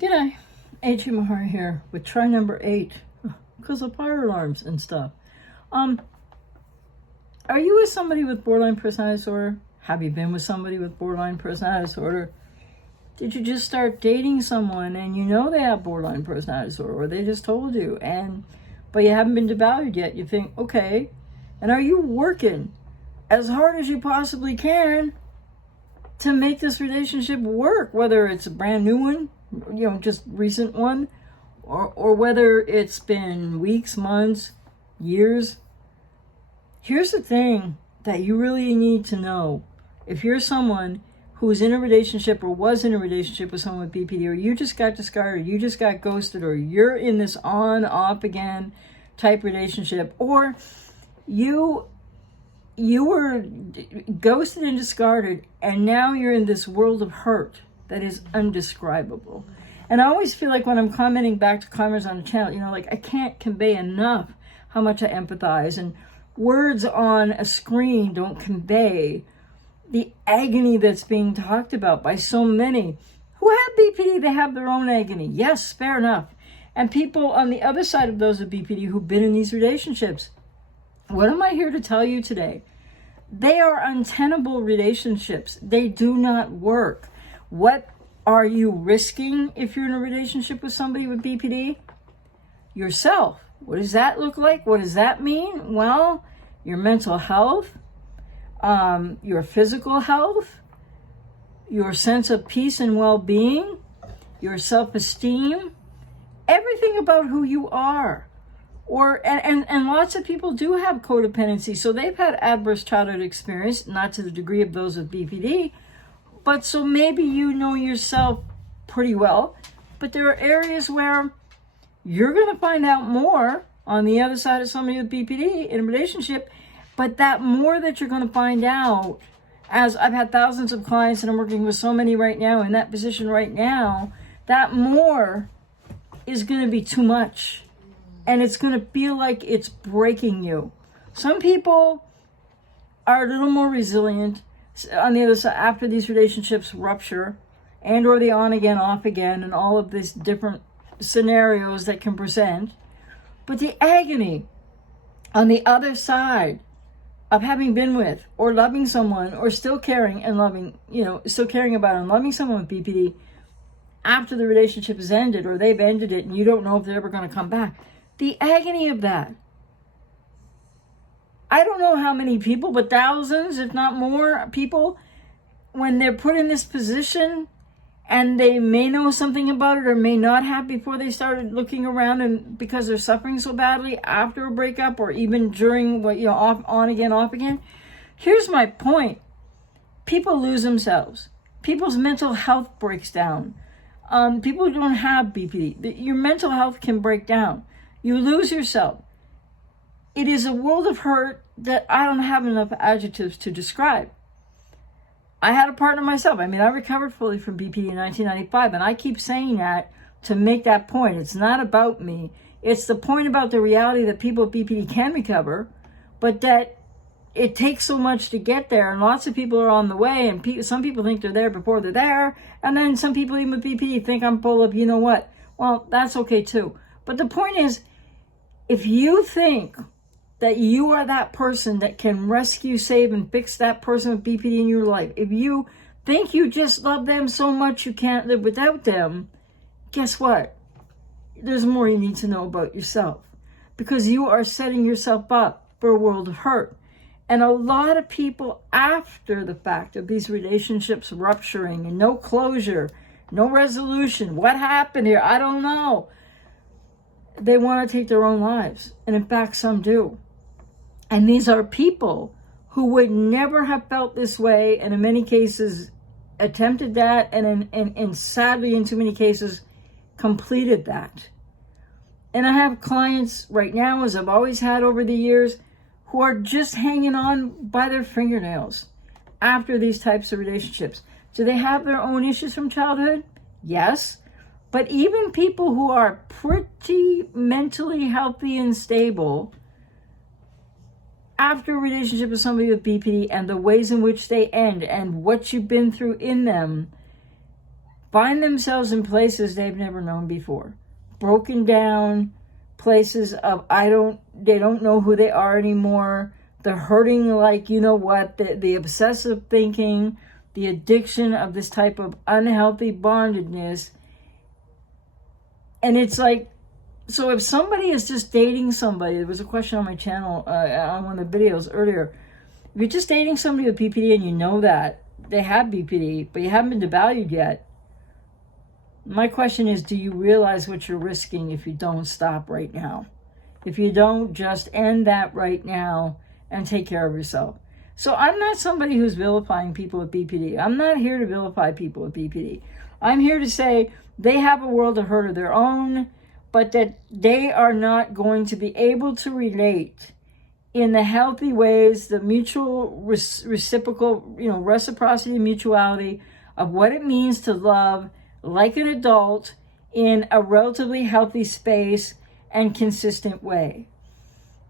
G'day, A.G. Mahar here with try number 8 because of fire alarms and stuff. Are you with somebody with borderline personality disorder? Have you been with somebody with borderline personality disorder? Did you just start dating someone and you know they have borderline personality disorder, or they just told you, but you haven't been devalued yet? You think, okay, and are you working as hard as you possibly can to make this relationship work, whether it's a brand new one, just recent one, or whether it's been weeks, months, years? Here's the thing that you really need to know. If you're someone who's in a relationship or was in a relationship with someone with BPD, or you just got discarded, you just got ghosted, or you're in this on, off again type relationship, or you were ghosted and discarded, and now you're in this world of hurt that is undescribable. And I always feel like when I'm commenting back to commenters on the channel, I can't convey enough how much I empathize, and words on a screen don't convey the agony that's being talked about by so many who have BPD. They have their own agony. Yes, fair enough. And people on the other side of those with BPD who've been in these relationships. What am I here to tell you today? They are untenable relationships. They do not work. What are you risking if you're in a relationship with somebody with BPD? Yourself. What does that look like? What does that mean? Well, your mental health, your physical health, your sense of peace and well-being, your self-esteem, everything about who you are. And lots of people do have codependency, so they've had adverse childhood experience, not to the degree of those with BPD, but so maybe you know yourself pretty well, but there are areas where you're going to find out more on the other side of somebody with BPD in a relationship, but that more that you're going to find out, as I've had thousands of clients and I'm working with so many right now in that position right now, that more is going to be too much. And it's going to feel like it's breaking you. Some people are a little more resilient on the other side after these relationships rupture, and or the on again, off again, and all of these different scenarios that can present. But the agony on the other side of having been with or loving someone, or still caring and loving, still caring about and loving someone with BPD after the relationship has ended, or they've ended it and you don't know if they're ever going to come back. The agony of that. I don't know how many people, but thousands, if not more people, when they're put in this position, and they may know something about it or may not have before they started looking around, and because they're suffering so badly after a breakup, or even during on again, off again. Here's my point. People lose themselves. People's mental health breaks down. People who don't have BPD, your mental health can break down. You lose yourself. It is a world of hurt that I don't have enough adjectives to describe. I had a partner myself. I recovered fully from BPD in 1995, and I keep saying that to make that point. It's not about me. It's the point about the reality that people with BPD can recover, but that it takes so much to get there, and lots of people are on the way, and some people think they're there before they're there, and then some people even with BPD think I'm full of you-know-what. Well, that's okay too. But the point is, if you think that you are that person that can rescue, save, and fix that person with BPD in your life, if you think you just love them so much you can't live without them, guess what? There's more you need to know about yourself, because you are setting yourself up for a world of hurt. And a lot of people, after the fact of these relationships rupturing and no closure, no resolution, what happened here? I don't know. They want to take their own lives. And in fact, some do. And these are people who would never have felt this way, and in many cases attempted that, and sadly in too many cases completed that. And I have clients right now, as I've always had over the years, who are just hanging on by their fingernails after these types of relationships. Do they have their own issues from childhood? Yes. But even people who are pretty mentally healthy and stable after a relationship with somebody with BPD, and the ways in which they end and what you've been through in them, find themselves in places they've never known before. Broken down places of they don't know who they are anymore. They're hurting like, you know what, the obsessive thinking, the addiction of this type of unhealthy bondedness. And it's like, so if somebody is just dating somebody, there was a question on my channel on one of the videos earlier. If you're just dating somebody with BPD and you know that they have BPD, but you haven't been devalued yet, my question is, do you realize what you're risking if you don't stop right now? If you don't just end that right now and take care of yourself. So I'm not somebody who's vilifying people with BPD. I'm not here to vilify people with BPD. I'm here to say they have a world of hurt of their own, but that they are not going to be able to relate in the healthy ways, the mutual reciprocal, reciprocity, mutuality of what it means to love like an adult in a relatively healthy space and consistent way.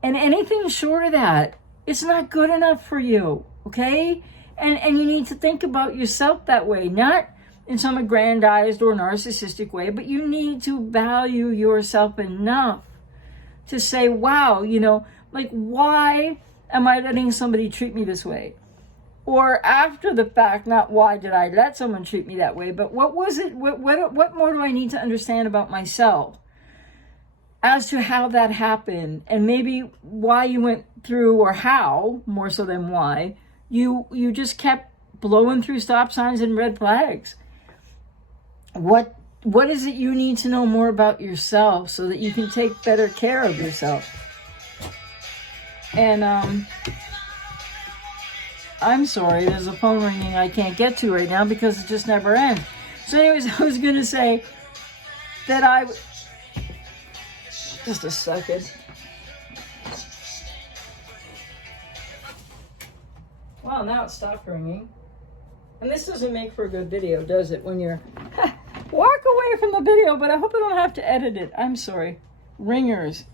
And anything short of that, it's not good enough for you, okay? And you need to think about yourself that way, not in some aggrandized or narcissistic way, but you need to value yourself enough to say, wow, like, why am I letting somebody treat me this way? Or after the fact, not why did I let someone treat me that way, but what was it, what more do I need to understand about myself as to how that happened, and maybe why you went through, or how, more so than why, you just kept blowing through stop signs and red flags. What is it you need to know more about yourself so that you can take better care of yourself? And I'm sorry, there's a phone ringing I can't get to right now because it just never ends. So anyways, I was going to say that just a second. Well, now it stopped ringing. And this doesn't make for a good video, does it? When you're... Walk away from the video, but I hope I don't have to edit it. I'm sorry. Ringers.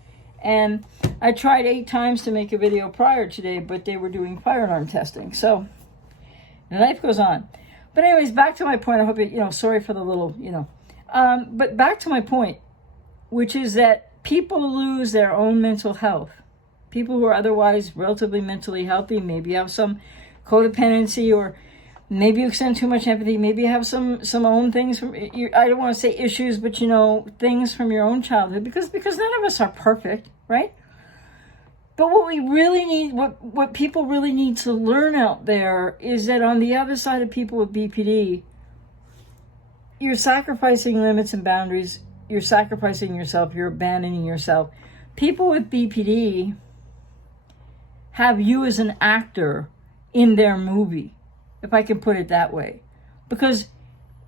And I tried 8 times to make a video prior today, but they were doing fire alarm testing. So, life goes on. But anyways, back to my point. I hope sorry for the little, but back to my point, which is that people lose their own mental health. People who are otherwise relatively mentally healthy, maybe have some codependency, or maybe you extend too much empathy, maybe you have some own things from your, I don't want to say issues, but things from your own childhood, because none of us are perfect, right? But what we really need, what people really need to learn out there is that on the other side of people with BPD, you're sacrificing limits and boundaries, you're sacrificing yourself, you're abandoning yourself. People with BPD have you as an actor in their movie, if I can put it that way. Because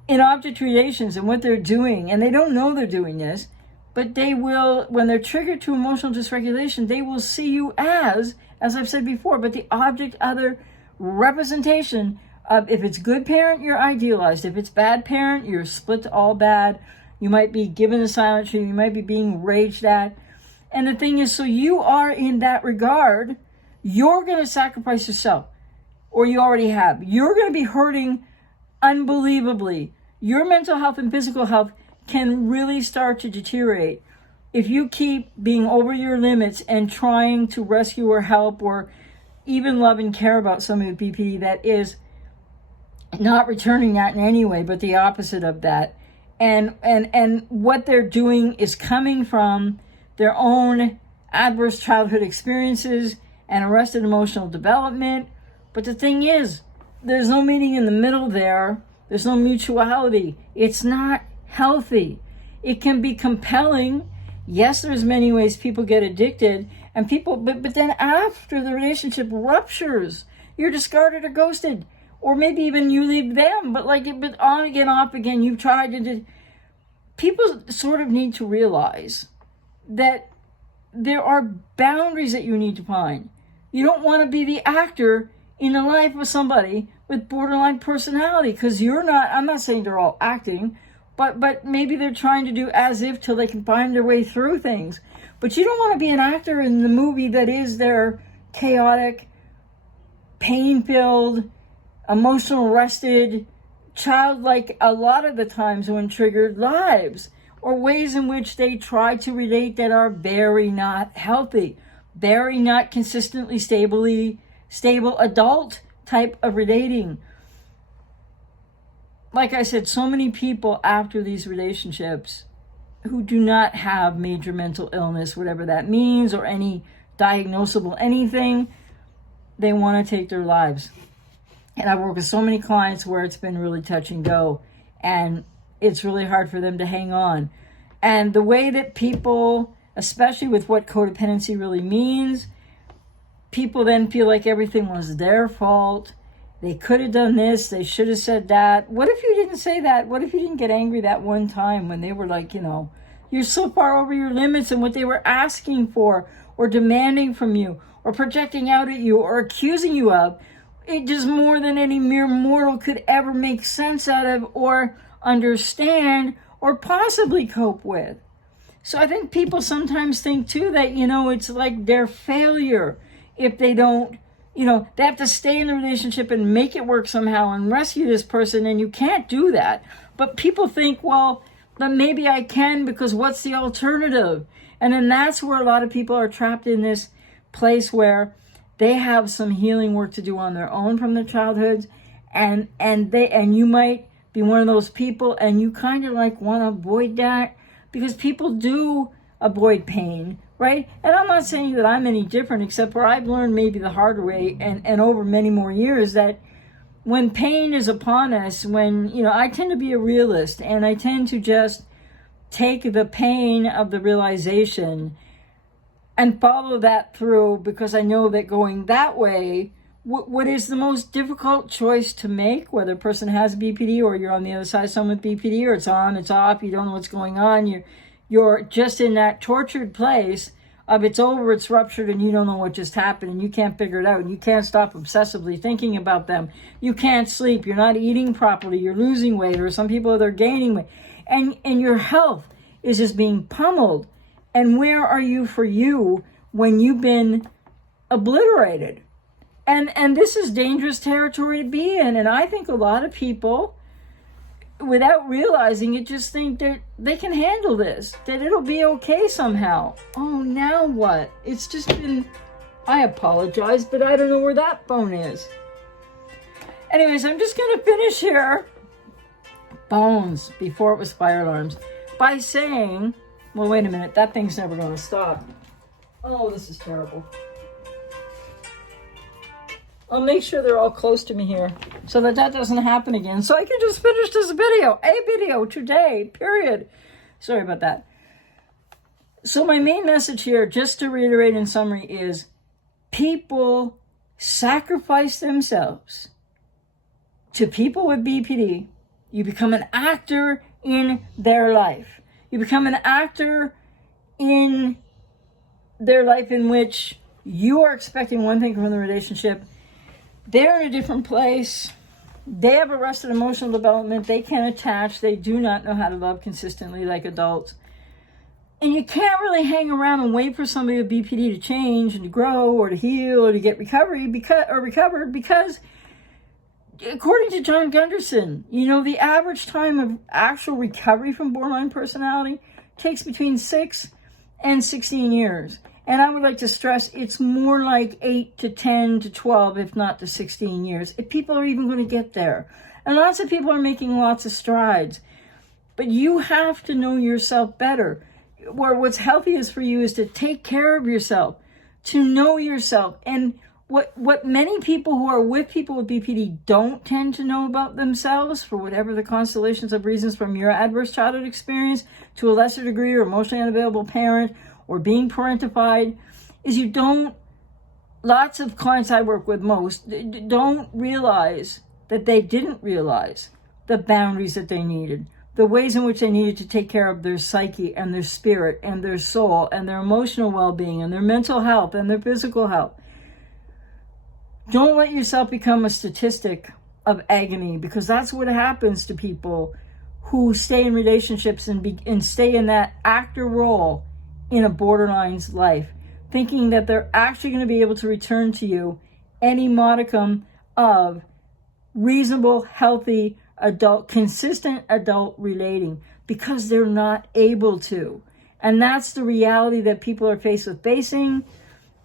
in object relations and what they're doing, and they don't know they're doing this, but they will, when they're triggered to emotional dysregulation, they will see you as I've said before, but the object other representation of, if it's good parent, you're idealized. If it's bad parent, you're split to all bad. You might be given a silent treatment. You might be being raged at. And the thing is, so you are in that regard, you're going to sacrifice yourself. Or you already have. You're going to be hurting unbelievably. Your mental health and physical health can really start to deteriorate if you keep being over your limits and trying to rescue or help or even love and care about somebody with BPD that is not returning that in any way, but the opposite of that. And what they're doing is coming from their own adverse childhood experiences and arrested emotional development. But the thing is, there's no meeting in the middle there. There's no mutuality. It's not healthy. It can be compelling. Yes, there's many ways people get addicted, and but then after the relationship ruptures, you're discarded or ghosted, or maybe even you leave them. But on again, off again. You've tried to. People sort of need to realize that there are boundaries that you need to find. You don't want to be the actor in the life of somebody with borderline personality, because you're not. I'm not saying they're all acting, but maybe they're trying to do as if till they can find their way through things. But you don't want to be an actor in the movie that is their chaotic, pain-filled, emotional arrested, childlike a lot of the times when triggered lives, or ways in which they try to relate that are very not healthy, very not consistently stable adult type of relating. Like I said, so many people after these relationships who do not have major mental illness, whatever that means, or any diagnosable anything, they want to take their lives. And I've worked with so many clients where it's been really touch and go, and it's really hard for them to hang on. And the way that people, especially with what codependency really means, people then feel like everything was their fault. They could have done this. They should have said that. What if you didn't say that? What if you didn't get angry that one time when they were like, you're so far over your limits and what they were asking for or demanding from you or projecting out at you or accusing you of? It just more than any mere mortal could ever make sense out of or understand or possibly cope with. So I think people sometimes think too that, it's like their failure if they don't, they have to stay in the relationship and make it work somehow and rescue this person, and you can't do that. But people think, well, then maybe I can, because what's the alternative? And then that's where a lot of people are trapped in this place where they have some healing work to do on their own from their childhoods, and you might be one of those people, and you kind of like want to avoid that, because people do avoid pain, right? And I'm not saying that I'm any different, except where I've learned maybe the hard way and over many more years that when pain is upon us, when, I tend to be a realist, and I tend to just take the pain of the realization and follow that through, because I know that going that way, what is the most difficult choice to make, whether a person has BPD or you're on the other side of someone with BPD, or it's on, it's off, you don't know what's going on, you're just in that tortured place of it's over, it's ruptured, and you don't know what just happened, and you can't figure it out, and you can't stop obsessively thinking about them. You can't sleep, you're not eating properly, you're losing weight, or some people they're gaining weight, and your health is just being pummeled. And where are you for you when you've been obliterated? And this is dangerous territory to be in. And I think a lot of people, without realizing it, just think that they can handle this, that it'll be okay somehow. Oh, now what? It's just been, I apologize, but I don't know where that phone is. Anyways, I'm just going to finish here, bones, before it was fire alarms, by saying, well, wait a minute, that thing's never going to stop. Oh, this is terrible. I'll make sure they're all close to me here so that doesn't happen again. So I can just finish this video, a video today, period. Sorry about that. So my main message here, just to reiterate in summary, is people sacrifice themselves to people with BPD. You become an actor in their life. You become an actor in their life in which you are expecting one thing from the relationship. They're in a different place. They have arrested emotional development. They can't attach. They do not know how to love consistently like adults. And you can't really hang around and wait for somebody with BPD to change and to grow or to heal or to get recovered because according to John Gunderson, the average time of actual recovery from borderline personality takes between 6 and 16 years. And I would like to stress it's more like 8 to 10 to 12, if not to 16 years, if people are even going to get there. And lots of people are making lots of strides. But you have to know yourself better. Where what's healthiest for you is to take care of yourself, to know yourself. And what many people who are with people with BPD don't tend to know about themselves, for whatever the constellations of reasons, from your adverse childhood experience to a lesser degree, or emotionally unavailable parent, or being parentified, is lots of clients I work with, most, don't realize that they didn't realize the boundaries that they needed, the ways in which they needed to take care of their psyche and their spirit and their soul and their emotional well-being and their mental health and their physical health. Don't let yourself become a statistic of agony, because that's what happens to people who stay in relationships and stay in that actor role in a borderline's life, thinking that they're actually going to be able to return to you any modicum of reasonable, healthy consistent adult relating, because they're not able to. And that's the reality that people are faced with facing.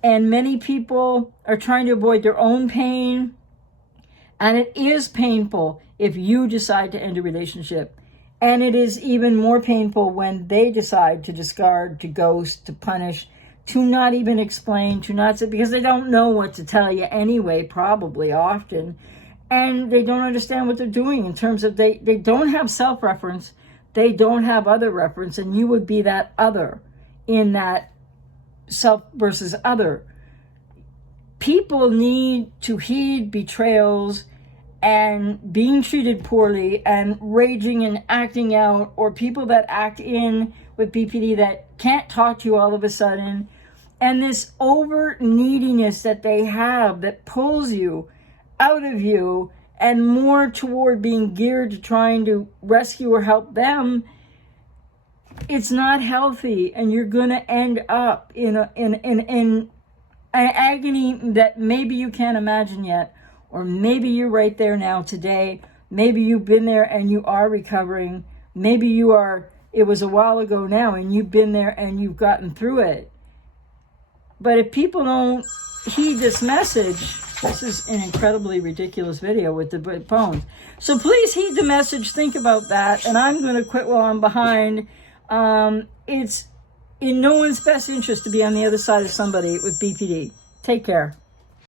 And many people are trying to avoid their own pain. And it is painful if you decide to end a relationship. And it is even more painful when they decide to discard, to ghost, to punish, to not even explain, to not say, because they don't know what to tell you anyway, probably often. And they don't understand what they're doing in terms of they don't have self-reference. They don't have other reference, and you would be that other in that self versus other. People need to heed betrayals and being treated poorly and raging and acting out, or people that act in with BPD that can't talk to you all of a sudden, and this over neediness that they have that pulls you out of you and more toward being geared to trying to rescue or help them. It's not healthy, and you're going to end up in an agony that maybe you can't imagine yet, or maybe you're right there now today. Maybe you've been there and you are recovering. Maybe you are, it was a while ago now, and you've been there and you've gotten through it. But if people don't heed this message, this is an incredibly ridiculous video with the phones. So please heed the message, think about that, and I'm going to quit while I'm behind. It's in no one's best interest to be on the other side of somebody with BPD. Take care.